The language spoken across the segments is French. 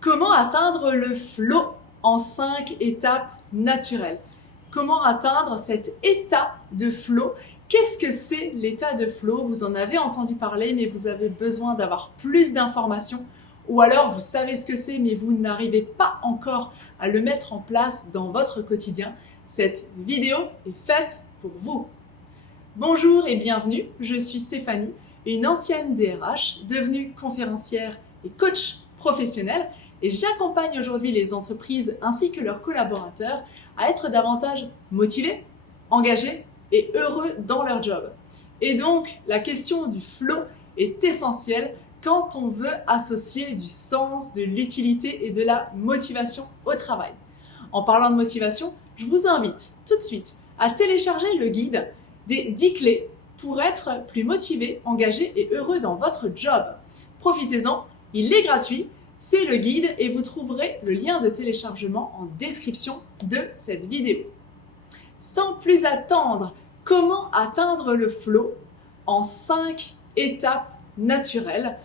Comment atteindre le flow en 5 étapes naturelles? Comment atteindre cet état de flow? Qu'est-ce que c'est l'état de flow? Vous en avez entendu parler, mais vous avez besoin d'avoir plus d'informations. Ou alors vous savez ce que c'est, mais vous n'arrivez pas encore à le mettre en place dans votre quotidien. Cette vidéo est faite pour vous. Bonjour et bienvenue, je suis Stéphanie, une ancienne DRH, devenue conférencière et coach professionnel, et j'accompagne aujourd'hui les entreprises ainsi que leurs collaborateurs à être davantage motivés, engagés et heureux dans leur job. Et donc, la question du flow est essentielle quand on veut associer du sens, de l'utilité et de la motivation au travail. En parlant de motivation, je vous invite tout de suite à télécharger le guide des 10 clés pour être plus motivé, engagé et heureux dans votre job. Profitez-en, il est gratuit, c'est le guide et vous trouverez le lien de téléchargement en description de cette vidéo. Sans plus attendre, comment atteindre le flow en 5 étapes naturelles?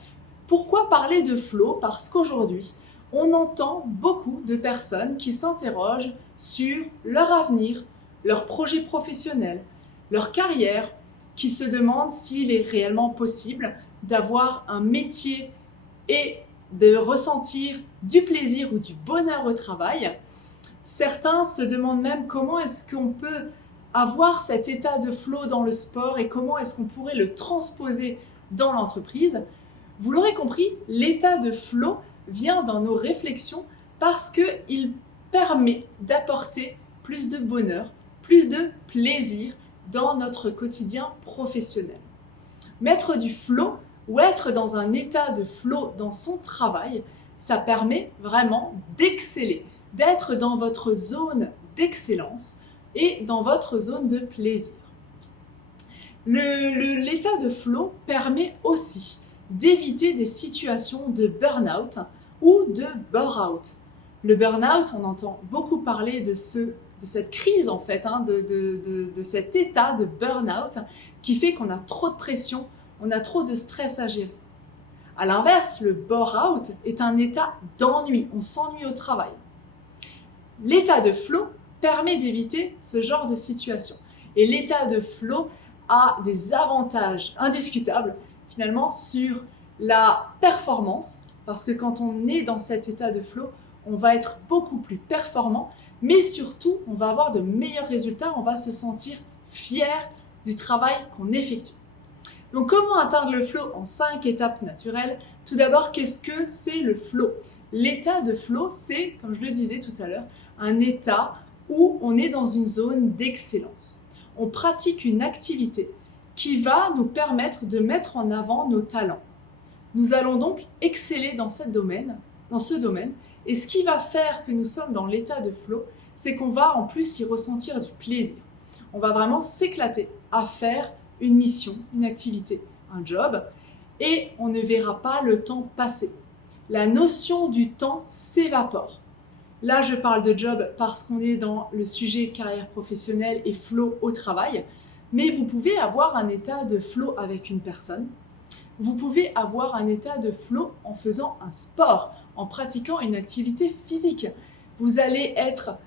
Pourquoi parler de flow? Parce qu'aujourd'hui, on entend beaucoup de personnes qui s'interrogent sur leur avenir, leur projet professionnel, leur carrière, qui se demandent s'il est réellement possible d'avoir un métier et de ressentir du plaisir ou du bonheur au travail. Certains se demandent même comment est-ce qu'on peut avoir cet état de flow dans le sport et comment est-ce qu'on pourrait le transposer dans l'entreprise. Vous l'aurez compris, l'état de flow vient dans nos réflexions parce qu'il permet d'apporter plus de bonheur, plus de plaisir dans notre quotidien professionnel. Mettre du flow ou être dans un état de flow dans son travail, ça permet vraiment d'exceller, d'être dans votre zone d'excellence et dans votre zone de plaisir. L'état de flow permet aussi d'éviter des situations de burn-out ou de bore-out. Le burn-out, on entend beaucoup parler de cette crise en fait, de cet état de burn-out qui fait qu'on a trop de pression, on a trop de stress à gérer. À l'inverse, le bore-out est un état d'ennui, on s'ennuie au travail. L'état de flow permet d'éviter ce genre de situation. Et l'état de flow a des avantages indiscutables finalement sur la performance, parce que quand on est dans cet état de flow, on va être beaucoup plus performant, mais surtout, on va avoir de meilleurs résultats, on va se sentir fier du travail qu'on effectue. Donc, comment atteindre le flow en 5 étapes naturelles? Tout d'abord, qu'est-ce que c'est le flow? L'état de flow, c'est, comme je le disais tout à l'heure, un état où on est dans une zone d'excellence. On pratique une activité qui va nous permettre de mettre en avant nos talents. Nous allons donc exceller dans ce domaine, et ce qui va faire que nous sommes dans l'état de flow, c'est qu'on va en plus y ressentir du plaisir. On va vraiment s'éclater à faire une mission, une activité, un job, et on ne verra pas le temps passer. La notion du temps s'évapore. Là, je parle de job parce qu'on est dans le sujet carrière professionnelle et flow au travail, mais vous pouvez avoir un état de flow avec une personne. Vous pouvez avoir un état de flow en faisant un sport, en pratiquant une activité physique. Vous allez être,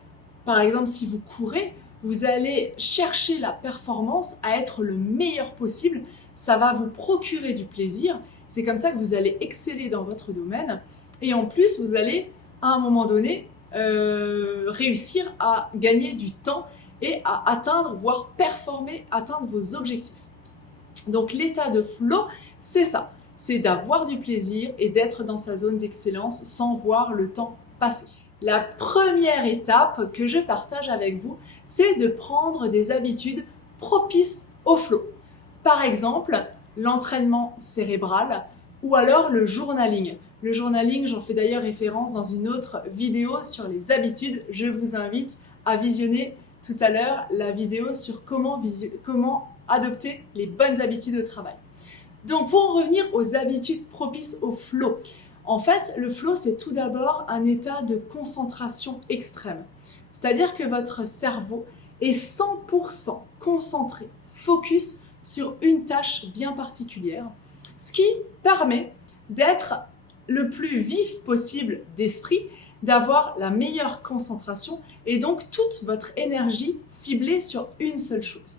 par exemple, si vous courez, vous allez chercher la performance à être le meilleur possible. Ça va vous procurer du plaisir. C'est comme ça que vous allez exceller dans votre domaine. Et en plus, vous allez, à un moment donné, réussir à gagner du temps et à atteindre, voire performer, atteindre vos objectifs. Donc l'état de flow, c'est ça. C'est d'avoir du plaisir et d'être dans sa zone d'excellence sans voir le temps passer. La première étape que je partage avec vous, c'est de prendre des habitudes propices au flow. Par exemple, l'entraînement cérébral ou alors le journaling. Le journaling, j'en fais d'ailleurs référence dans une autre vidéo sur les habitudes. Je vous invite à visionner tout à l'heure la vidéo sur comment adopter les bonnes habitudes au travail. Donc pour en revenir aux habitudes propices au flow, en fait, le flow, c'est tout d'abord un état de concentration extrême. C'est-à-dire que votre cerveau est 100% concentré, focus sur une tâche bien particulière, ce qui permet d'être le plus vif possible d'esprit, d'avoir la meilleure concentration et donc toute votre énergie ciblée sur une seule chose.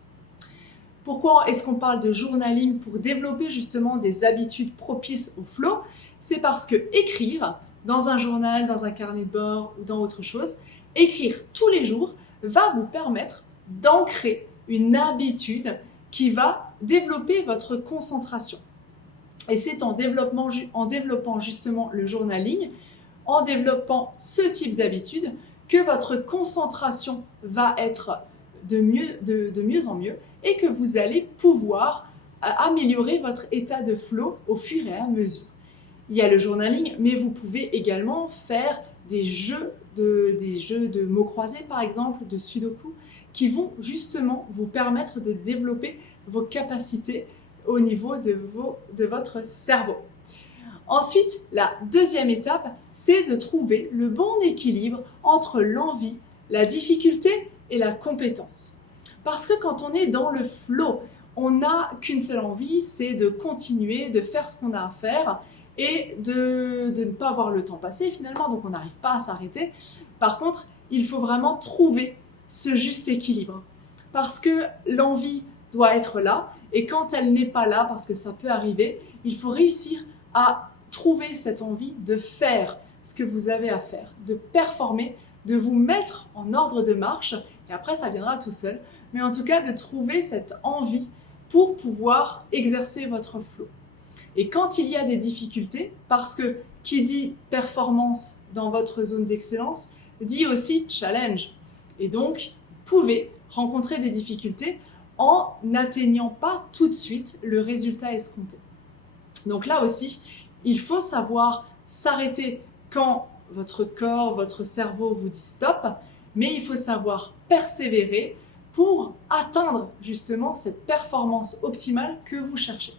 Pourquoi est-ce qu'on parle de journaling pour développer justement des habitudes propices au flow? C'est parce que écrire dans un journal, dans un carnet de bord ou dans autre chose, écrire tous les jours va vous permettre d'ancrer une habitude qui va développer votre concentration. Et c'est en développant justement le journaling, en développant ce type d'habitude, que votre concentration va être de mieux en mieux et que vous allez pouvoir améliorer votre état de flow au fur et à mesure. Il y a le journaling, mais vous pouvez également faire des jeux de mots croisés, par exemple, de sudoku, qui vont justement vous permettre de développer vos capacités au niveau de votre cerveau. Ensuite, la deuxième étape, c'est de trouver le bon équilibre entre l'envie, la difficulté et la compétence. Parce que quand on est dans le flow, on n'a qu'une seule envie, c'est de continuer, de faire ce qu'on a à faire et de ne pas voir le temps passer finalement, donc on n'arrive pas à s'arrêter. Par contre, il faut vraiment trouver ce juste équilibre. Parce que l'envie doit être là, et quand elle n'est pas là, parce que ça peut arriver, il faut réussir à trouver cette envie de faire ce que vous avez à faire, de performer, de vous mettre en ordre de marche, et après ça viendra tout seul, mais en tout cas de trouver cette envie pour pouvoir exercer votre flow. Et quand il y a des difficultés, parce que qui dit performance dans votre zone d'excellence, dit aussi challenge. Et donc, vous pouvez rencontrer des difficultés en n'atteignant pas tout de suite le résultat escompté. Donc là aussi, il faut savoir s'arrêter quand votre corps, votre cerveau vous dit stop, mais il faut savoir persévérer pour atteindre justement cette performance optimale que vous cherchez.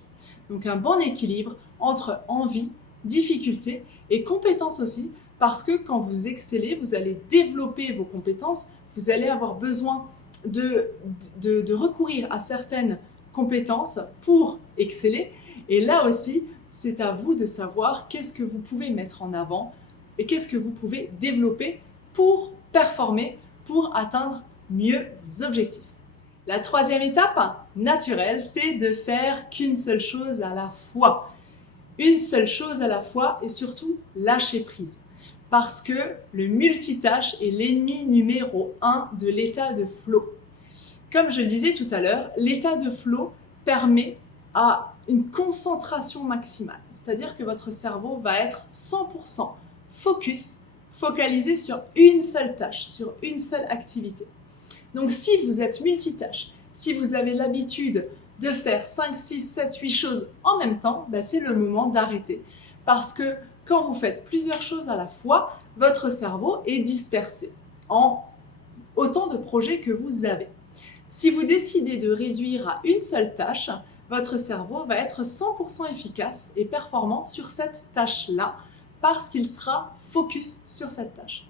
Donc un bon équilibre entre envie, difficulté et compétences aussi, parce que quand vous excellez, vous allez développer vos compétences, vous allez avoir besoin de recourir à certaines compétences pour exceller. Et là aussi, c'est à vous de savoir qu'est-ce que vous pouvez mettre en avant et qu'est-ce que vous pouvez développer pour performer, pour atteindre mieux vos objectifs. La troisième étape naturelle, c'est de faire qu'une seule chose à la fois. Une seule chose à la fois et surtout lâcher prise. Parce que le multitâche est l'ennemi numéro 1 de l'état de flow. Comme je le disais tout à l'heure, l'état de flow permet à une concentration maximale. C'est-à-dire que votre cerveau va être 100% focalisé sur une seule tâche, sur une seule activité. Donc si vous êtes multitâche, si vous avez l'habitude de faire 5, 6, 7, 8 choses en même temps, c'est le moment d'arrêter. Parce que quand vous faites plusieurs choses à la fois, votre cerveau est dispersé en autant de projets que vous avez. Si vous décidez de réduire à une seule tâche, votre cerveau va être 100% efficace et performant sur cette tâche-là parce qu'il sera focus sur cette tâche.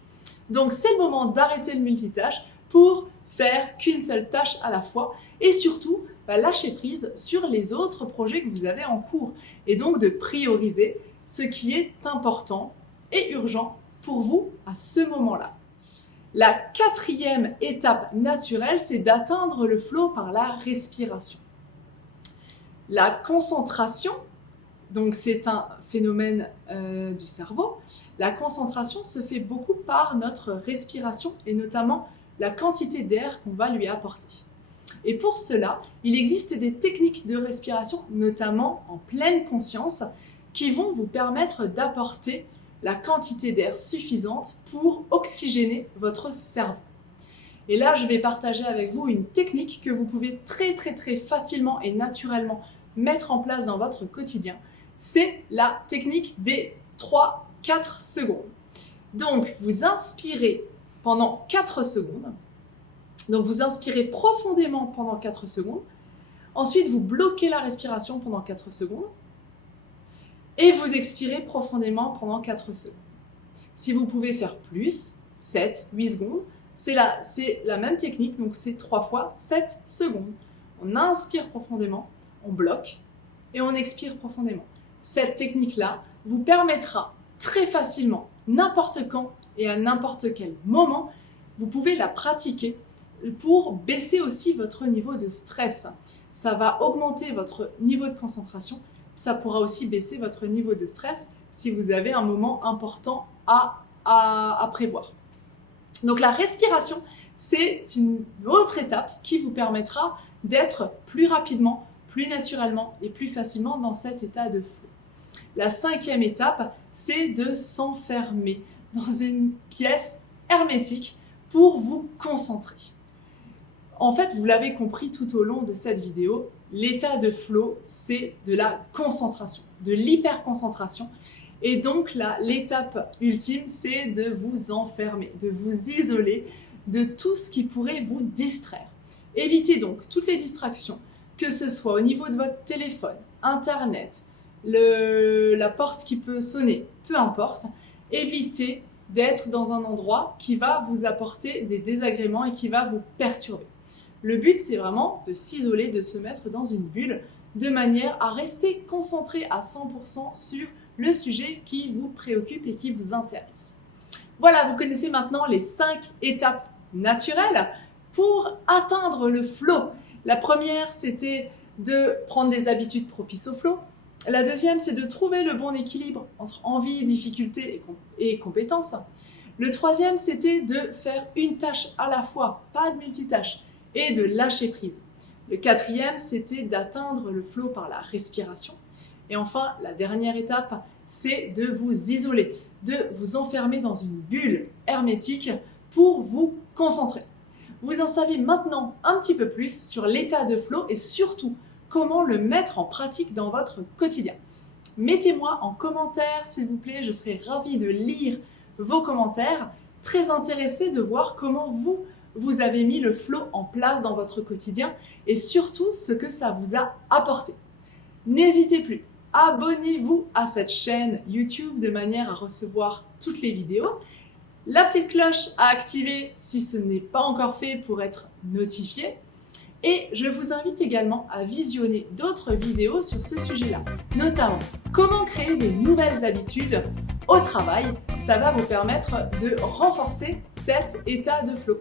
Donc c'est le moment d'arrêter le multitâche pour faire qu'une seule tâche à la fois et surtout lâcher prise sur les autres projets que vous avez en cours et donc de prioriser ce qui est important et urgent pour vous à ce moment-là. La quatrième étape naturelle, c'est d'atteindre le flow par la respiration. La concentration, donc c'est un phénomène du cerveau, la concentration se fait beaucoup par notre respiration et notamment la quantité d'air qu'on va lui apporter. Et pour cela, il existe des techniques de respiration, notamment en pleine conscience, qui vont vous permettre d'apporter la quantité d'air suffisante pour oxygéner votre cerveau. Et là, je vais partager avec vous une technique que vous pouvez très facilement et naturellement mettre en place dans votre quotidien. C'est la technique des 3-4 secondes. Donc, vous inspirez pendant 4 secondes. Donc, vous inspirez profondément pendant 4 secondes. Ensuite, vous bloquez la respiration pendant 4 secondes. Et vous expirez profondément pendant 4 secondes. Si vous pouvez faire plus, 7, 8 secondes, c'est la même technique, donc c'est 3 fois 7 secondes. On inspire profondément, on bloque et on expire profondément. Cette technique-là vous permettra très facilement, n'importe quand et à n'importe quel moment, vous pouvez la pratiquer pour baisser aussi votre niveau de stress. Ça va augmenter votre niveau de concentration. Ça pourra aussi baisser votre niveau de stress si vous avez un moment important à prévoir. Donc la respiration, c'est une autre étape qui vous permettra d'être plus rapidement, plus naturellement et plus facilement dans cet état de flow. La 5e étape, c'est de s'enfermer dans une pièce hermétique pour vous concentrer. En fait, vous l'avez compris tout au long de cette vidéo, l'état de flow, c'est de la concentration, de l'hyperconcentration. Et donc là, l'étape ultime, c'est de vous enfermer, de vous isoler de tout ce qui pourrait vous distraire. Évitez donc toutes les distractions, que ce soit au niveau de votre téléphone, Internet, la porte qui peut sonner, peu importe. Évitez d'être dans un endroit qui va vous apporter des désagréments et qui va vous perturber. Le but, c'est vraiment de s'isoler, de se mettre dans une bulle de manière à rester concentré à 100% sur le sujet qui vous préoccupe et qui vous intéresse. Voilà, vous connaissez maintenant les 5 étapes naturelles pour atteindre le flow. La première, c'était de prendre des habitudes propices au flow. La deuxième, c'est de trouver le bon équilibre entre envie, difficulté et compétence. Le troisième, c'était de faire une tâche à la fois, pas de multitâche, et de lâcher prise. Le quatrième, c'était d'atteindre le flow par la respiration. Et enfin, la dernière étape, c'est de vous isoler, de vous enfermer dans une bulle hermétique pour vous concentrer. Vous en savez maintenant un petit peu plus sur l'état de flow et surtout comment le mettre en pratique dans votre quotidien. Mettez-moi en commentaire, s'il vous plaît, je serai ravie de lire vos commentaires, très intéressée de voir comment vous avez mis le flow en place dans votre quotidien et surtout ce que ça vous a apporté. N'hésitez plus, abonnez-vous à cette chaîne YouTube de manière à recevoir toutes les vidéos. La petite cloche à activer si ce n'est pas encore fait pour être notifié. Et je vous invite également à visionner d'autres vidéos sur ce sujet-là, notamment comment créer des nouvelles habitudes au travail. Ça va vous permettre de renforcer cet état de flow.